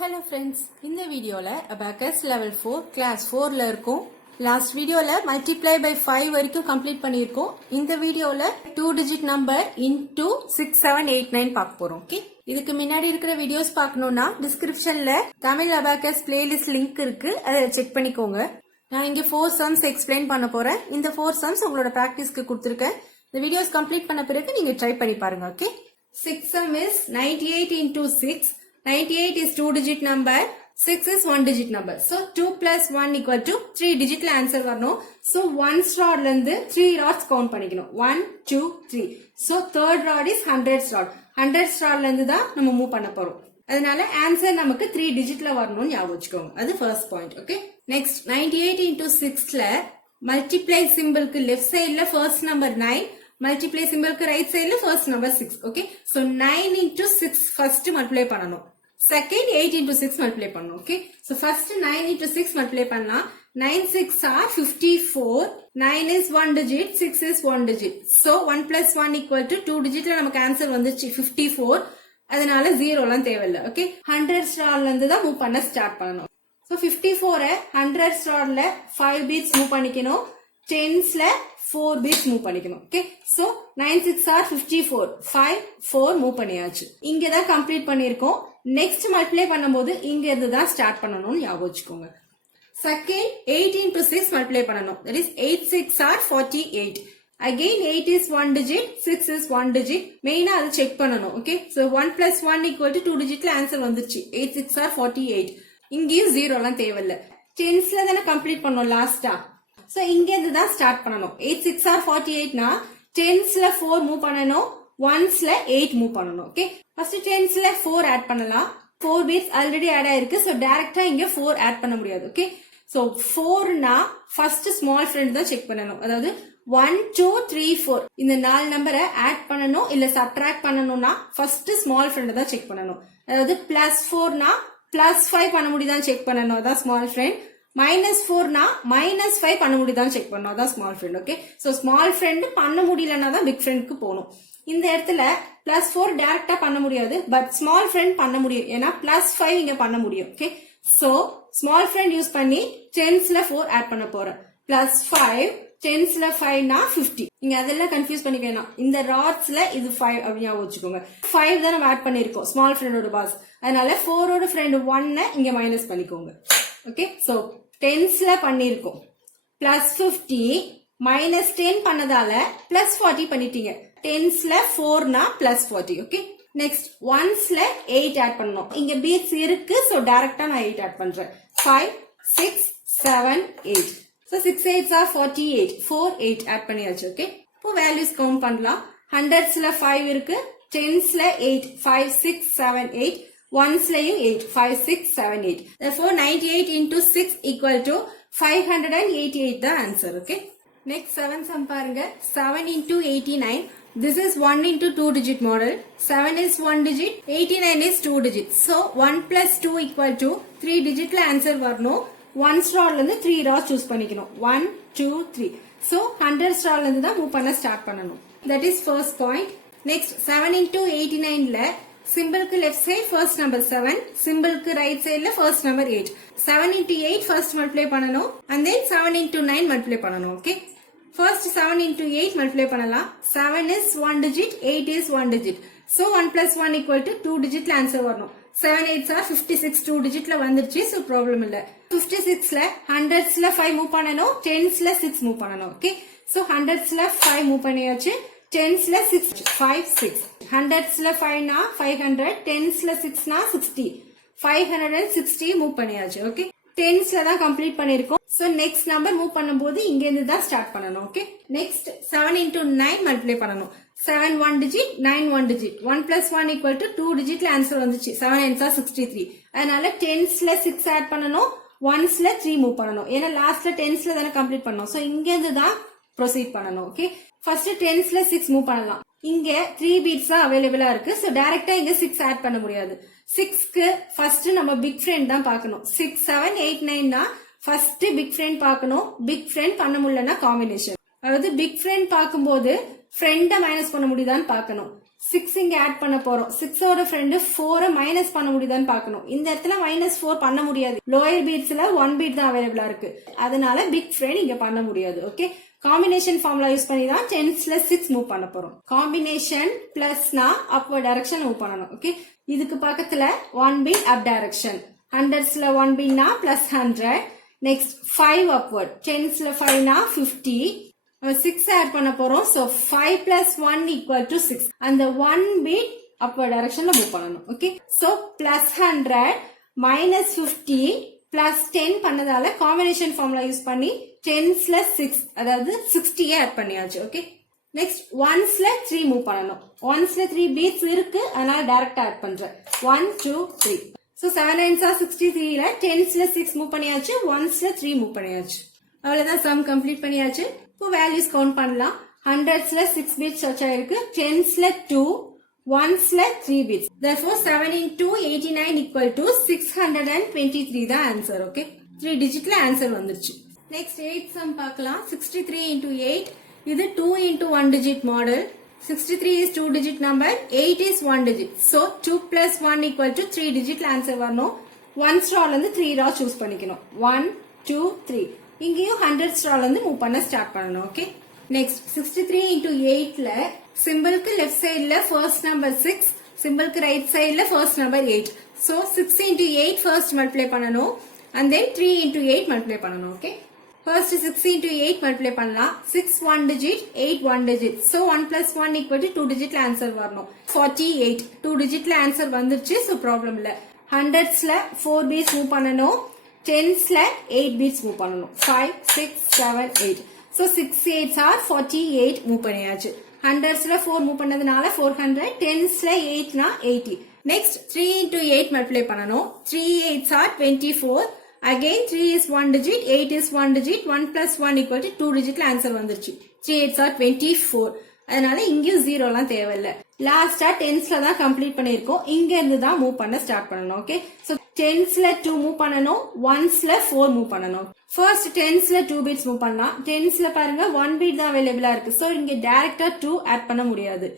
Hello friends, இந்த வீடியோல abacus level 4 class 4ல இருக்கும். லாஸ்ட் வீடியோல multiply by 5 வரைக்கும் கம்ப்ளீட் பண்ணியிருக்கோம். இந்த வீடியோல 2 digit number into 6, 7, 8, 9 பார்க்க போறோம். ஓகே, இதுக்கு முன்னாடி இருக்கிற வீடியோஸ் பார்க்கணும்னா டிஸ்கிரிப்ஷன்ல தமிழ் abacus பிளேலிஸ்ட் லிங்க் இருக்கு, அதை செக் பண்ணிக்கோங்க. நான் இங்க 4 sums எக்ஸ்பிளைன் பண்ண போறேன். இந்த 4 sums உங்களோட பிராக்டிஸ்க்கு கொடுத்துருக்கேன். இந்த வீடியோஸ் கம்ப்ளீட் பண்ண பிறகு நீங்க ட்ரை பண்ணி பாருங்க. Okay, 6 sum is 98 into 6. 98 is 2 digit number, 6 is 1 digit number. So 2 plus 1 equal to 3 digit answer வரணும். So 1 rod லந்து 3 rods count பண்ணிக்கணும். 1, 2, 3. So third rod is 100th rod. 100th rod லந்து தான் நம்ம move பண்ண போறோம். அதனால answer நமக்கு 3 digitல வரணும்னு ஞாபகம் வச்சுக்கோங்க. அது first point. Okay. Next 98 into 6ல multiply symbolக்கு left sideல first number 9. Multiply symbolக்கு right sideல first number 6. Okay. So 9 into 6 first multiply பண்ணணும். Second 8 into 6 multiply பண்ணணும். Okay. So first 9 into 6 multiply பண்ணலாம். 9 6 are 54. 9 is 1 digit, 6 is 1 digit. So 1 plus 1 equal to 2 digitல நமக்கு answer வந்துச்சு 54. அதனால 0 எல்லாம் தேவையில்லை. Okay. 100th rodல இருந்து தான் மூவ் பண்ண ஸ்டார்ட் பண்ணணும். So 54 100th rodல 5 beats மூவ் பண்ணிக்கணும். 10sல 4 beats மூவ் பண்ணிக்கணும். Okay. So 9 6 are 54. 5 4 மூவ் பண்ணியாச்சு. இங்க தான் கம்ப்ளீட் பண்ணிருக்கோம். நெக்ஸ்ட் மல்டிப்ளை பண்ணும்போது இங்க இருந்து தான் ஸ்டார்ட் பண்ணணும்னு ஞாபகம் வச்சுக்கோங்க. செகண்ட் 8 into 6 மல்டிப்ளை பண்ணணும். That is 8 6 are 48. Again 8 is 1 digit, 6 is 1 digit. மெயினா அது செக் பண்ணணும். Okay. So 1 plus 1 equal to 2 digitல answer வந்துருச்சு. 8 6 are 48. இங்கேயும் 0 எல்லாம் தேவையில்லை. 10sல தானே கம்ப்ளீட் பண்ணோம் லாஸ்டா. So இங்க இருந்து தான் ஸ்டார்ட் பண்ணணும். 8 6 are 48னா 10sல 4 மூவ் பண்ணணும். 1sல 8 மூவ் பண்ணணும். ஓகே, ஃபர்ஸ்ட் 10sல 4 ஆட் பண்ணலாம். 4 beats ஆல்ரெடி ஆட் ஆயிருக்கு. சோ டைரக்டா இங்க 4 ஆட் பண்ண முடியாது. ஓகே, சோ 4னா ஃபர்ஸ்ட் ஸ்மால் ஃப்ரெண்ட் தான் செக் பண்ணணும். அதாவது 1 2 3 4 இந்த 4 நம்பரை ஆட் பண்ணணும் இல்ல சப்ட்ராக்ட் பண்ணணும்னா ஃபர்ஸ்ட் ஸ்மால் ஃப்ரெண்ட் தான் செக் பண்ணணும். அதாவது +4னா +5 பண்ண முடியுதான் செக் பண்ணணும், அதான் ஸ்மால் ஃப்ரெண்ட். -4னா -5 பண்ண முடியுதான் செக் பண்ணணும், அதான் small friend. Okay, so small friend பண்ண முடியலன்னா தான் பிக் ஃப்ரெண்ட்க்கு போகணும். இந்த இடத்துல +4 டைரக்டா பண்ண முடியாது, பட் ஸ்மால் ஃப்ரெண்ட் பண்ண முடியும். ஏன்னா +5 இங்க பண்ண முடியும். Okay, so small friend use பண்ணி 10sல 4 ஆட் பண்ண போறேன். +5 10sல 5னா 50. நீங்க அதெல்லாம் கன்ஃபியூஸ் பண்ணிக்க வேணாம். இந்த ராட்ஸ்ல இது 5 அப்படின்னு வச்சுக்கோங்க. 5 தான் நம்ம ஆட் பண்ணிருக்கோம் ஸ்மால் ஃப்ரெண்டோட பாஸ். அதனால 4ஓட ஃப்ரெண்ட் 1 இங்க மைனஸ் பண்ணிக்கோங்க. ஓகே, சோ 10sல பண்ணிருக்கோம். +50 -10 பண்ணதால +40 பண்ணிட்டீங்க. 10sல 4னா +40. ஓகே, நெக்ஸ்ட் 1sல 8 ஆட் பண்ணணும். இங்க பீட்ஸ் இருக்கு, சோ டைரக்டா நான் 8 ஆட் பண்றேன். 5 6 7 8. So 6 8s are 48. 4 8 ஆட் பண்ணியாச்சு. ஓகே, இப்போ வேல்யூஸ் கவுண்ட் பண்ணலாம். 100sல 5 இருக்கு, 10sல 8 5 6 7 8, 1sலயும் 8 5 6 7 8. Therefore 98 into 6 equal to 588 the answer. Okay. Next 7 sum பாருங்க. 7 into 89. This is 1 into 2 digit model. 7 is 1 digit, 89 is 2 digit. So 1 plus 2 equal to 3 digitல answer வரணும். 1 rodல இருந்து 3 rods choose பண்ணிக்கணும். 1 2 3. So 100 rodல இருந்து தான் மூவ் பண்ண ஸ்டார்ட் பண்ணணும். That is first point. Next 7 into 89ல சிம்பிளுக்கு லெஃப்ட் சைட் ஃபர்ஸ்ட் நம்பர் 7, சிம்பிளுக்கு ரைட் சைடுல first number 8. 7 into 8 first multiply பண்ணணும், and then 7 into 9 மல்டிப்ளை பண்ணணும். ஓகே, ஃபர்ஸ்ட் 7 into 8 மல்டிப்ளை பண்ணலாம். 7 is 1 digit, 8 is 1 digit. So 1 plus 1 equal to 2 digitல answer வரணும். 7 8s are 56. 2 digitல வந்துருச்சு, so problem இல்ல. 56ல 100sல 5 move பண்ணணும், 10sல 6 move பண்ணணும். ஓகே, so 100sல 5 மூவ் பண்ணியாச்சு, 10sல 6 5 6. 100sல 5னா 500, 10sல 6னா 60. 560 move பண்ணியாச்சு. ஓகே, 10sல தான் கம்ப்ளீட் பண்ணிருக்கோம். சோ நெக்ஸ்ட் நம்பர் மூவ் பண்ணும்போது இங்க இருந்து தான் ஸ்டார்ட் பண்ணணும். ஓகே, நெக்ஸ்ட் 7 into 9 மல்டிப்ளை பண்ணணும். 7 1 digit, 9 1 digit. 1 plus 1 equal to 2 digitல answer வந்துச்சு. 7 9s are 63. அதனால 10sல 6 ஆட் பண்ணணும், 1sல 3 மூவ் பண்ணணும். ஏன்னா லாஸ்ட்ல 10sல தானே கம்ப்ளீட் பண்ணணும். சோ இங்க இருந்து தான் ப்ரொசீட் பண்ணணும். ஓகே, ஃபர்ஸ்ட் 10sல 6 மூவ் பண்ணலாம். இங்க 3 beats தான் அவைலபிளா இருக்கு. சோ டைரக்டா இங்க 6 ஆட் பண்ண முடியாது. 6க்கு ஃபர்ஸ்ட் நம்ம பிக் ஃப்ரெண்ட் தான் பார்க்கணும். 6 7 8 9னா ஃபர்ஸ்ட் பிக் ஃப்ரெண்ட் பார்க்கணும். பிக் ஃப்ரெண்ட் பண்ண முடியலன்னா காம்பினேஷன். அதாவது பிக் ஃப்ரெண்ட் பார்க்கும்போது ஃப்ரெண்ட மைனஸ் பண்ண முடியுதான்னு பார்க்கணும். 6 இங்க ஆட் பண்ண போறோம். 6 ஓட ஃப்ரெண்ட் 4 மைனஸ் பண்ண முடியுதான்னு பார்க்கணும். இந்த இடத்துல -4 பண்ண முடியாது. லோயர் பீட்ஸ்ல 1 பீட் தான் அவைலபிளா இருக்கு. அதனால பிக் ஃப்ரெண்ட் இங்க பண்ண முடியாது. ஓகே, காம்பினேஷன் ஃபார்முலா யூஸ் பண்ணி தான் 10s ல 6 மூவ் பண்ண போறோம். காம்பினேஷன் பிளஸ்னா அப்வர்ட் டைரக்ஷன் மூவ் பண்ணணும். ஓகே, இதுக்கு பக்கத்துல 1 பீட் அப் டைரக்ஷன், 100s ல 1 பீட்னா +100. நெக்ஸ்ட் 5 அப்வர்ட், 10s ல 5 னா 50. 6 ஆட் பண்ண போறோம். சோ 5 + 1 = 6. அந்த 1 பீட் அப்வர்ட் டைரக்ஷன்ல மூவ் பண்ணணும். ஓகே, சோ +100 -50 +10 பண்ணதால காம்பினேஷன் ஃபார்முலா யூஸ் பண்ணி 10s ல 6 அதாவது 60 ஆட் பண்ணியாச்சு. ஓகே, நெக்ஸ்ட் 1s ல 3 மூவ் பண்ணணும். 1s ல 3 பீட்ஸ் இருக்கு, அதனால டைரக்டா ஆட் பண்றேன். 1 2 3. சோ 7 9s are 63 ல 10s ல 6 மூவ் பண்ணியாச்சு, 1s ல 3 மூவ் பண்ணியாச்சு. அவ்வளவுதான், சம் கம்ப்ளீட் பண்ணியாச்சு. இப்போ வேல்யூஸ் கவுண்ட் பண்ணலாம். 100s ல 6 பீட்ஸ் சர்ச் ஆயிருக்கு, 10s ல 2, 1s ல 3 bits. Therefore 7 into 89 equal to 623 தான் ஆன்சர். ஓகே, 3 டிஜிட்ல ஆன்சர் வந்துருச்சு. நெக்ஸ்ட் 8 சம் பார்க்கலாம். 63 into 8, இது 2 into 1 digit model. 63 is 2 digit number, 8 is 1 digit. So 2 plus 1 equal to 3 digitல answer வரணும். 1 rowல இருந்து 3 raw சூஸ் பண்ணிக்கணும். 1 2 3. இங்கேயும் 100 rowல இருந்து மூவ் பண்ண ஸ்டார்ட் பண்ணணும். ஓகே, நெக்ஸ்ட் 63 into 8ல சிம்பிளுக்கு லெஃப்ட் சைடுல ஃபர்ஸ்ட் நம்பர் 6, சிம்பிளுக்கு ரைட் சைடுல first number 8. So 6 into 8 first multiply பண்ணணும், and then 3 into 8 மல்டிப்ளை பண்ணணும். ஓகே, ஃபர்ஸ்ட் 6 into 8 மல்டிப்ளை பண்ணலாம். 6 1 digit, 8 1 digit. So 1 plus 1 equal to 2 digitல answer வரணும். 48 2 digitல ஆன்சர் வந்துருச்சு. So problem இல்ல. 100s ல 4 beats move பண்ணணும், 10s ல 8 beats மூவ் பண்ணணும். 5 6 7 8. So 6 8s are 48 மூவ் பண்ணியாச்சு. 100s ல 4 மூவ் பண்ணதுனால 400, 10s ல 8 னா 80. நெக்ஸ்ட் 3 into 8 மல்டிப்ளை பண்ணணும். 3 8s are 24. Again 3 is 1 digit, 8 is 1 digit. 1 plus 1 equal to 2 digitல answer வந்துருச்சு. 3 8s are 24. அதனால இங்கேயும் 0 எல்லாம் தேவையில்லை. லாஸ்டா 10s ல தான் கம்ப்ளீட் பண்ணிருக்கோம். இங்க இருந்து தான் மூவ் பண்ண ஸ்டார்ட் பண்ணணும். ஓகே, சோ 10s ல 2 மூவ் பண்ணணும், 1s ல 4 மூவ் பண்ணணும். ஃபர்ஸ்ட் 10s ல 2 பீட்ஸ் மூவ் பண்ணலாம். 10s ல பாருங்க 1 பீட் தான் அவைலபிளா இருக்கு. சோ இங்க டைரக்டா 2 ஆட் பண்ண முடியாது.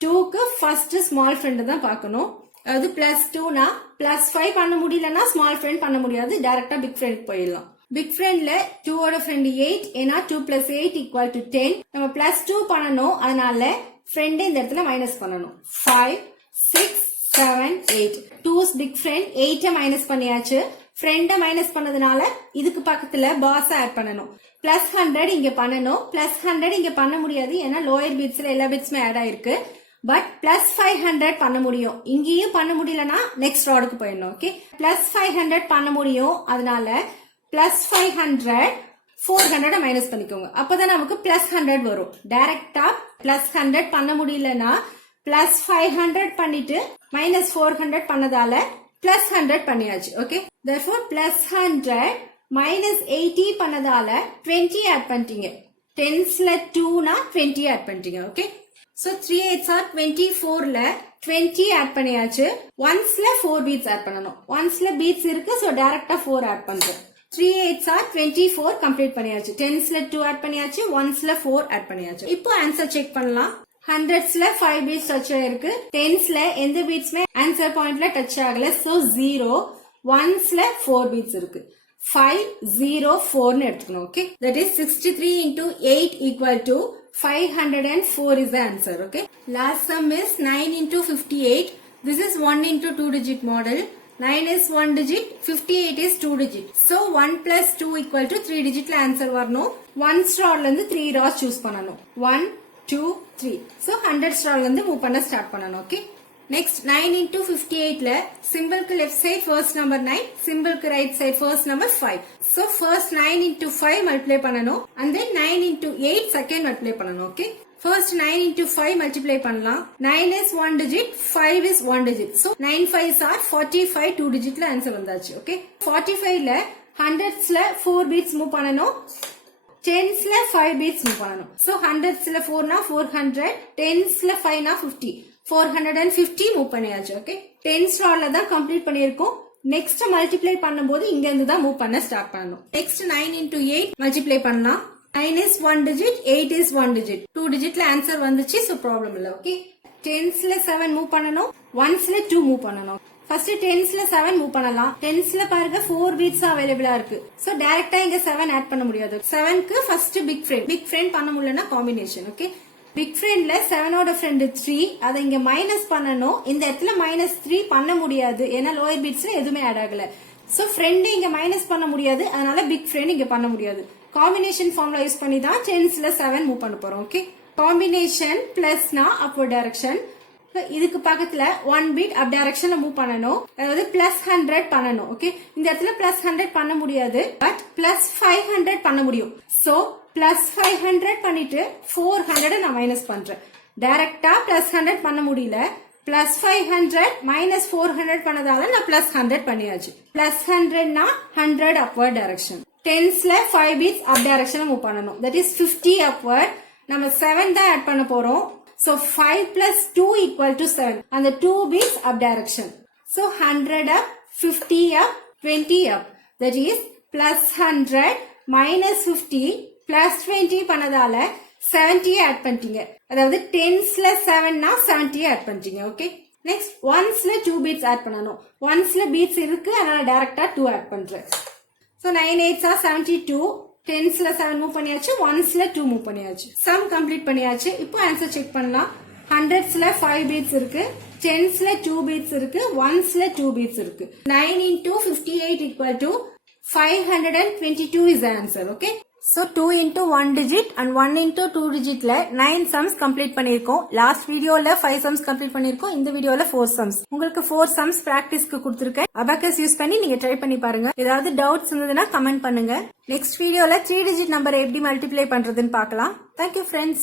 2க்கு ஃபர்ஸ்ட் ஸ்மால் ஃப்ரெண்ட் தான் பார்க்கணும். அது +2னா +5 பண்ண முடியலன்னா ஸ்மால் ஃப்ரெண்ட் பண்ண முடியாது, டைரக்டா பிக் ஃப்ரெண்ட் போயிடலாம். பிக் ஃப்ரெண்ட்ல 2 ஓட ஃப்ரெண்ட் 8, ஏன்னா 2 + 8 = 10. நம்ம +2 பண்ணணும், அதனால ஃப்ரெண்ட் இந்த இடத்துல மைனஸ் பண்ணணும். 5 6 7 8. 2's பிக் ஃப்ரெண்ட் 8 மைனஸ் பண்ணியாச்சு. ஃப்ரெண்ட மைனஸ் பண்ணதுனால இதுக்கு பக்கத்துல பாஸ் ஆட் பண்ணணும். +100 இங்க பண்ணணும். +100 இங்க பண்ண முடியாது, ஏன்னா லோயர் பீட்ஸ்ல எல்லா பீட்ஸுமே ஆட் ஆயிருக்கு. பட் +500 பண்ண முடியும். இங்கேயும் பண்ண முடியலன்னா நெக்ஸ்ட் ராடுக்கு போயிடணும். ஓகே, +500 பண்ண முடியும், அதனால +500 400 மைனஸ் பண்ணிக்கோங்க. அப்பதான் நமக்கு +100 வரும். டைரக்டா +100 பண்ண முடியலன்னா +500 பண்ணிட்டு -400 பண்ணதால +100 பண்ணியாச்சு. ஓகே, therefore +100 -80 பண்ணதால 20 ஆட் பண்ணிட்டீங்க. 10s ல 2 னா 20 ஆட் பண்ணிட்டீங்க. ஓகே, so 3 8s are 24 ல 20 ஆட் பண்ணியாச்சு. 1s ல 4 beats ஆட் பண்ணணும். 1s ல beats இருக்கு, so டைரக்டா 4 ஆட் பண்றேன். 3 8s are 24 கம்ப்ளீட் பண்ணியாச்சு. 10s ல 2 ஆட் பண்ணியாச்சு, 1s ல 4 ஆட் பண்ணியாச்சு. இப்போ ஆன்சர் செக் பண்ணலாம். 100s ல 5 beats டச் ஆயிருக்கு. 10s ல எந்த பீட்ஸ்மே ஆன்சர் பாயிண்ட்ல டச் ஆகல, so 0. 1s ல 4 beats இருக்கு. 5 0 4 எடுத்துக்கணும். Okay, that is 63 into 8 equal to 504 is the answer. Okay, last sum is 9 into 58. This is 1 into 2 digit model. 9 is 1 digit, 58 is 2 digit. So 1 plus 2 equal to 3 digitல answer வரணும். 1 rowல இருந்து 3 raws choose பண்ணணும். 1 2 3. So 100 rowல இருந்து move பண்ண start பண்ணணும். Okay, next 9 into 58 ல சிம்பிளுக்கு left side first number 9, சிம்பிளுக்கு right side first number 5. So first 9 into 5 multiply பண்ணணும், and then 9 into 8 second multiply பண்ணணும். Okay, first 9 into 5 multiply பண்ணலாம். 9 is 1 digit, 5 is 1 digit. So 9 5s are 45 2 digitல answer வந்தாச்சு. Okay, 45 ல 100s ல 4 beats move பண்ணணும், 10s ல 5 beats move பண்ணணும். So 100s ல 4 னா 400, 10s ல 5 னா 50, 450 மூவ் பண்ணியாச்சு. ஓகே, 10s ல தான் கம்ப்ளீட் பண்ணியிருக்கோம். நெக்ஸ்ட் மல்டிப்ளை பண்ணும்போது இங்க இருந்து தான் மூவ் பண்ண ஸ்டார்ட் பண்ணணும். நெக்ஸ்ட் 9 into 8 மல்டிப்ளை பண்ணலாம். 9 is 1 digit, 8 is 1 digit. 2 digitல answer வந்துச்சு, சோ ப்ராப்ளம் இல்ல. ஓகே, டென்ஸ்ல 7 மூவ் பண்ணணும், ஒன்ஸ்ல 2 மூவ் பண்ணணும். ஃபர்ஸ்ட் டென்ஸ்ல 7 மூவ் பண்ணலாம். டென்ஸ்ல பாருங்க 4 பீட்ஸ் அவைலபிளா இருக்கு. சோ டைரக்டா இங்க 7 ஆட் பண்ண முடியாது. 7க்கு ஃபர்ஸ்ட் பிக் ஃப்ரெண்ட் பண்ண முடியலன்னா காம்பினேஷன். ஓகே, பிக் ஃப்ரெண்ட்ல 7 ஓட ஃப்ரெண்ட் 3, அதை இங்க மைனஸ் பண்ணணும். இந்த இடத்துல -3 பண்ண முடியாது, ஏன்னா லோயர் பீட்ஸ்ல எதுவுமே ஆட் ஆகல. சோ ஃப்ரெண்ட் இங்க மைனஸ் பண்ண முடியாது, அதனால பிக் ஃப்ரெண்ட் இங்க பண்ண முடியாது. காம்பினேஷன் ஃபார்முலா யூஸ் பண்ணி தான் டென்ஸ்ல 7 மூவ் பண்ண போறோம். ஓகே, காம்பினேஷன் பிளஸ்னா அப்வர்ட் டைரக்ஷன். இதுக்கு பக்கத்துல 1 பீட் அப் டைரக்ஷன்ல மூவ் பண்ணணும், அதாவது +100 பண்ணணும். ஓகே, இந்த இடத்துல +100 பண்ண முடியாது, பட் +500 பண்ண முடியும். சோ +500 பண்ணிட்டு 400 நான் மைனஸ் பண்றேன். டைரக்டா +100 பண்ண முடியல, +500 -400 பண்ணதால நான் +100 பண்ணியாச்சு. +100னா 100 அப்வர்ட் டைரக்ஷன். டென்ஸ்ல 5 பீட்ஸ் அப் டைரக்ஷன்ல மூவ் பண்ணணும், தட் இஸ் 50 அப்வர்ட். நம்ம 7 தான் ஆட் பண்ண போறோம். So 5 plus 2 equal to 7. And the 2 beats up direction. So 100 up, 50 up, 20 up. That is +100 -50 +20 பண்ணதால 70 add பண்ணிட்டீங்க. அதாவது டென்ஸ்ல 7னா 70 add பண்ணிட்டீங்க. ஓகே, நெக்ஸ்ட் ஒன்ஸ்ல 2 beats add பண்ணணும். ஒன்ஸ்ல beats இருக்கு, அதனால டைரக்டா 2 add பண்றேன். So 9 8s are 72. டென்ஸ்ல 7 மூவ் பண்ணியாச்சு, ஒன்ஸ்ல 2 மூவ் பண்ணியாச்சு. சம் கம்ப்ளீட் பண்ணியாச்சு. இப்போ ஆன்சர் செக் பண்ணலாம். ஹண்ட்ரட்ஸ்ல 5 பீட்ஸ் இருக்கு, டென்ஸ்ல 2 பீட்ஸ் இருக்கு, ஒன்ஸ்ல 2 பீட்ஸ் இருக்கு. 9 into 58 equal to 522 is the answer. Okay. So 2 into 1 digit and 1 into 2 digitல 9 sums complete பண்ணிருக்கோம். லாஸ்ட் வீடியோல 5 sums complete பண்ணிருக்கோம். இந்த வீடியோல 4 sums. உங்களுக்கு 4 sums பிராக்டிஸ்க்கு கொடுத்திருக்கேன். அபாகஸ் யூஸ் பண்ணி நீங்க ட்ரை பண்ணி பாருங்க. ஏதாவது டவுட்ஸ் இருந்ததுன்னா கமெண்ட் பண்ணுங்க. நெக்ஸ்ட் வீடியோல 3 digit நம்பரை எப்படி மல்டிப்ளை பண்றதுன்னு பார்க்கலாம். Thank you friends.